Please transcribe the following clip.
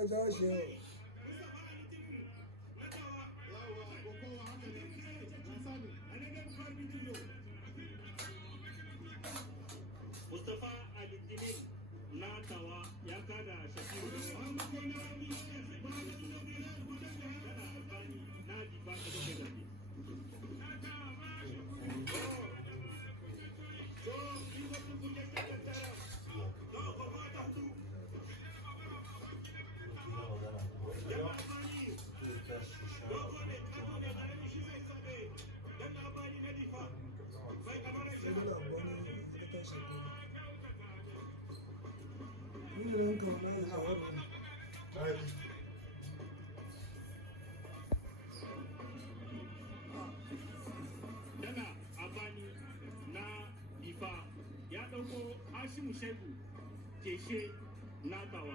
ya jawo shi yawa. Mustapha Alitinin na tawa ya kada Shafiru na diba da zafi. Daga Abani na Ifa ya ɗauko Hashimu Shegu Keshe na tawa.